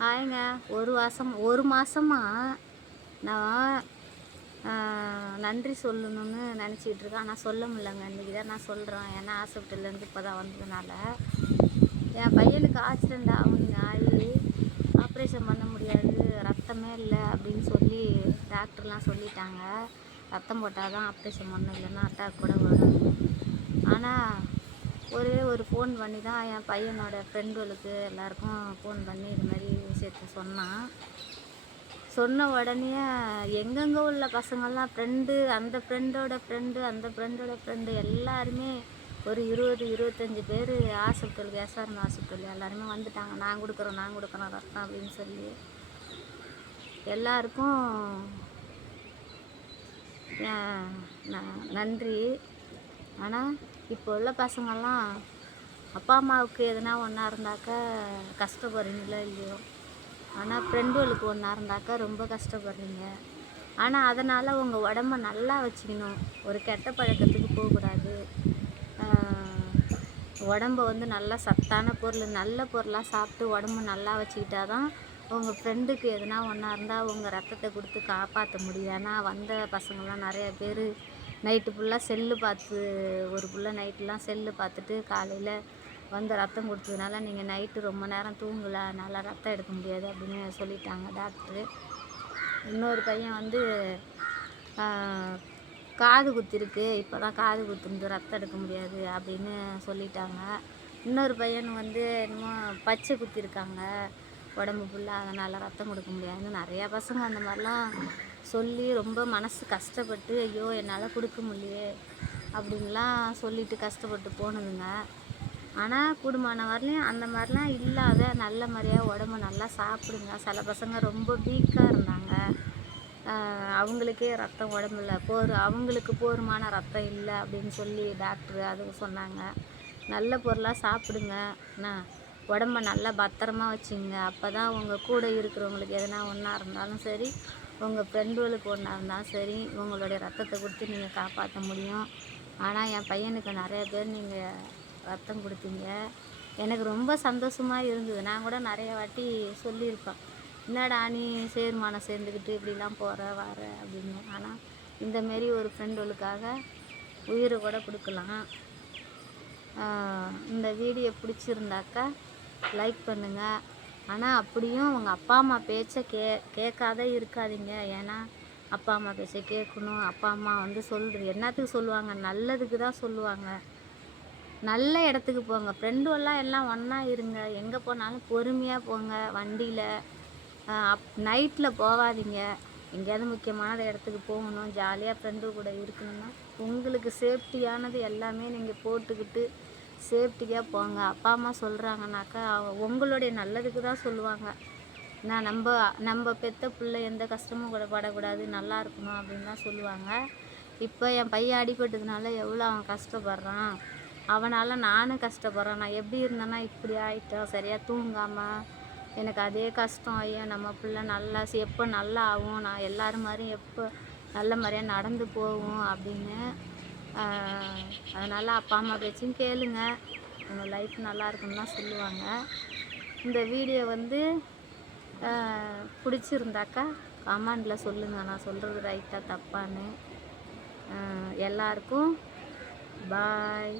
ஹாய்ங்க. ஒரு மாசமா நான் நன்றி சொல்லணும்னு நினச்சிக்கிட்டு இருக்கேன். ஆனால் சொல்ல முடியலங்க. இன்றைக்கி தான் நான் சொல்கிறேன். ஏன்னா ஹாஸ்பிட்டல்லேருந்து இப்போ தான் வந்ததுனால என் பையனுக்கு ஆக்சிடெண்ட் ஆகி ஆப்ரேஷன் பண்ண முடியாது, ரத்தமே இல்லை அப்படின்னு சொல்லி டாக்டர்லாம் சொல்லிட்டாங்க. ரத்தம் போட்டால் தான் ஆப்ரேஷன் பண்ணணும், இல்லைன்னா அட்டாக் கூட வரும். ஆனால் ஒரே ஒரு ஃபோன் பண்ணி தான் என் பையனோட ஃப்ரெண்டுகளுக்கு எல்லாருக்கும் ஃபோன் பண்ணி இது மாதிரி விஷயத்த சொன்னான். சொன்ன உடனே எங்கெங்கே உள்ள பசங்கள்லாம் அந்த ஃப்ரெண்டோட ஃப்ரெண்டு எல்லாருமே ஒரு 20-25 பேர் ஹாஸ்பிட்டலுக்கு, எஸ்ஆர்எம் ஹாஸ்பிட்டல் எல்லாருமே வந்துட்டாங்க. நான் கொடுக்குறோம் ரத்தம் அப்படின்னு சொல்லி எல்லாருக்கும் நன்றி. ஆனால் இப்போ உள்ள பசங்கள்லாம் அப்பா அம்மாவுக்கு எதுனா ஒன்றா இருந்தாக்கா கஷ்டப்படுறீங்களோ இல்லையோ, ஆனால் ஃப்ரெண்டுகளுக்கு ஒன்றா இருந்தாக்கா ரொம்ப கஷ்டப்படுறீங்க. ஆனால் அதனால் உங்கள் உடம்ப நல்லா வச்சுக்கணும். ஒரு கெட்ட பழக்கத்துக்கு போகக்கூடாது. உடம்ப வந்து நல்லா சத்தான பொருள், நல்ல பொருளாக சாப்பிட்டு உடம்பு நல்லா வச்சுக்கிட்டா தான் உங்கள் ஃப்ரெண்டுக்கு எதுனா ஒன்றா இருந்தால் உங்கள் ரத்தத்தை கொடுத்து காப்பாற்ற முடியும். ஏன்னா வந்த பசங்கள்லாம் நிறைய பேர் நைட்டு ஃபுல்லாக செல்லு பார்த்து, ஒரு புள்ள நைட்டுலாம் செல்லு பார்த்துட்டு காலையில் வந்து ரத்தம் கொடுத்ததுனால நீங்கள் நைட்டு ரொம்ப நேரம் தூங்கலை, அதனால் ரத்தம் எடுக்க முடியாது அப்படின்னு சொல்லிட்டாங்க டாக்டரு. இன்னொரு பையன் வந்து காது குத்திருக்கு, இப்போ தான் காது குத்துருந்து, ரத்தம் எடுக்க முடியாது அப்படின்னு சொல்லிட்டாங்க. இன்னொரு பையன் வந்து என்னமோ பச்சை குத்திருக்காங்க உடம்பு ஃபுல்லாக, அதனால் ரத்தம் கொடுக்க முடியாதுன்னு நிறையா பசங்க அந்த மாதிரிலாம் சொல்லி ரொம்ப மனசு கஷ்டப்பட்டு, ஐயோ என்னால் கொடுக்க முடியலையே அப்படின்லாம் சொல்லிட்டு கஷ்டப்பட்டு போனதுங்க. ஆனால் கூடுமான வரலையும் அந்த மாதிரிலாம் இல்லாத நல்ல மாதிரியாக உடம்பு நல்லா சாப்பிடுங்க. சில பசங்க ரொம்ப வீக்காக இருந்தாங்க, அவங்களுக்கே ரத்தம் உடம்புல அவங்களுக்கு போதுமான ரத்தம் இல்லை அப்படின்னு சொல்லி டாக்டரு அதுக்கு சொன்னாங்க. நல்ல பொருளாக சாப்பிடுங்க, உடம்ப நல்லா பத்திரமா வச்சுங்க. அப்போ தான் உங்கள் கூட இருக்கிறவங்களுக்கு எதனா ஒன்றா இருந்தாலும் சரி, உங்கள் ஃப்ரெண்டுகளுக்கு ஒன்றா இருந்தாலும் சரி, உங்களுடைய ரத்தத்தை கொடுத்து நீங்கள் காப்பாற்ற முடியும். ஆனால் என் பையனுக்கு நிறைய பேர் நீங்கள் ரத்தம் கொடுத்தீங்க. எனக்கு ரொம்ப சந்தோஷமாக இருந்தது. நான் கூட நிறைய வாட்டி சொல்லியிருப்பேன், என்னடா நீ சேர்மானம் சேர்ந்துக்கிட்டு இப்படிலாம் போகிற வர அப்படின்னு. ஆனால் இந்தமாரி ஒரு ஃப்ரெண்டுகளுக்காக உயிரை கூட கொடுக்கலாம். இந்த வீடியோ பிடிச்சிருந்தாக்கா லைக் பண்ணுங்கள். ஆனால் அப்படியும் உங்கள் அப்பா அம்மா பேச்சை கேட்காத இருக்காதீங்க. ஏன்னா அப்பா அம்மா பேச்சை கேட்கணும். அப்பா அம்மா வந்து என்னத்துக்கு சொல்லுவாங்க, நல்லதுக்கு தான் சொல்லுவாங்க. நல்ல இடத்துக்கு போங்க, ஃப்ரெண்டுவெல்லாம் எல்லாம் ஒன்றா இருங்க. எங்கே போனாலும் பொறுமையாக போங்க. வண்டியில் நைட்டில் போகாதீங்க. எங்கேயாவது முக்கியமான இடத்துக்கு போகணும், ஜாலியாக ஃப்ரெண்டு கூட இருக்கணும்னா உங்களுக்கு சேஃப்டியானது எல்லாமே நீங்கள் போட்டுக்கிட்டு சேஃப்டியாக போங்க. அப்பா அம்மா சொல்கிறாங்கனாக்கா உங்களுடைய நல்லதுக்கு தான் சொல்லுவாங்க. நான் நம்ம பெற்ற பிள்ளை எந்த கஷ்டமும் கூட படக்கூடாது, நல்லா இருக்கணும் அப்படின்னு தான் சொல்லுவாங்க. இப்போ என் பையன் அடிபட்டதுனால எவ்வளோ அவன் கஷ்டப்படுறான், அவனால் நானும் கஷ்டப்படுறேன். நான் எப்படி இருந்தேன்னா இப்படி ஆகிட்டேன், சரியாக தூங்காமல் எனக்கு அதே கஷ்டம். ஐயோ நம்ம பிள்ளை நல்லா எப்போ நல்லா ஆகும், நான் எல்லோரும் மாதிரியும் எப்போ நல்ல மாதிரியாக நடந்து போகும் அப்படின்னு. அதனால் அப்பா அம்மா பேச்சும் கேளுங்க, உங்கள் லைஃப் நல்லா இருக்குன்னு தான் சொல்லுவாங்க. இந்த வீடியோ வந்து பிடிச்சிருந்தாக்கா கமெண்டில் சொல்லுங்கள், நான் சொல்கிறது ரைட்டாக தப்பான்னு. எல்லாருக்கும் பாய்.